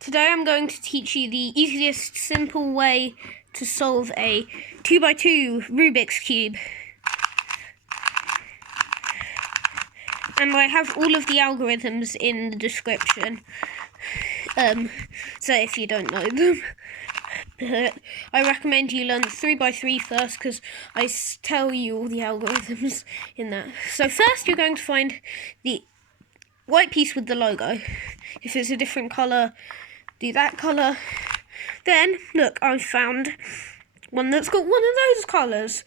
Today I'm going to teach you the easiest, simple way to solve a 2x2 Rubik's Cube. And I have all of the algorithms in the description, so if you don't know them. But I recommend you learn 3x3 first, because I tell you all the algorithms in that. So first you're going to find the white piece with the logo. If it's a different colour, do that colour. Then, look, I found one that's got one of those colours.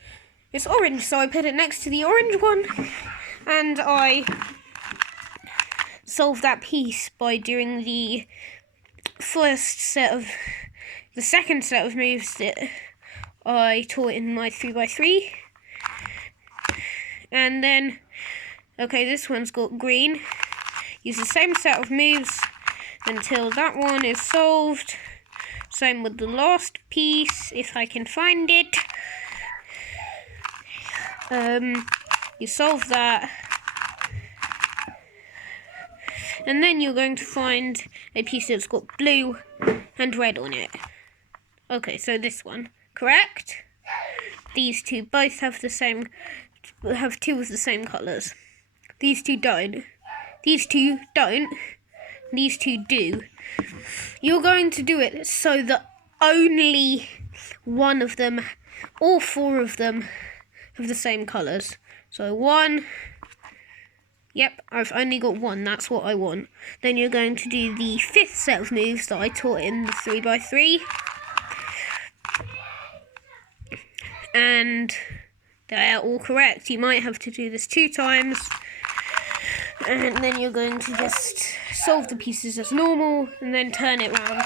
It's orange, so I put it next to the orange one. And I solved that piece by doing the second set of moves that I taught in my 3x3. And then, okay, this one's got green. Use the same set of moves until that one is solved. Same with the last piece, if I can find it. You solve that. And then you're going to find a piece that's got blue and red on it. Okay, so this one, correct? These two both have two of the same colours. These two don't. These two don't. These two do. You're going to do it so that only one of them, all four of them, have the same colours. So one. Yep, I've only got one. That's what I want. Then you're going to do the fifth set of moves that I taught in the 3x3. And they're all correct. You might have to do this 2 times. And then you're going to just solve the pieces as normal and then turn it round.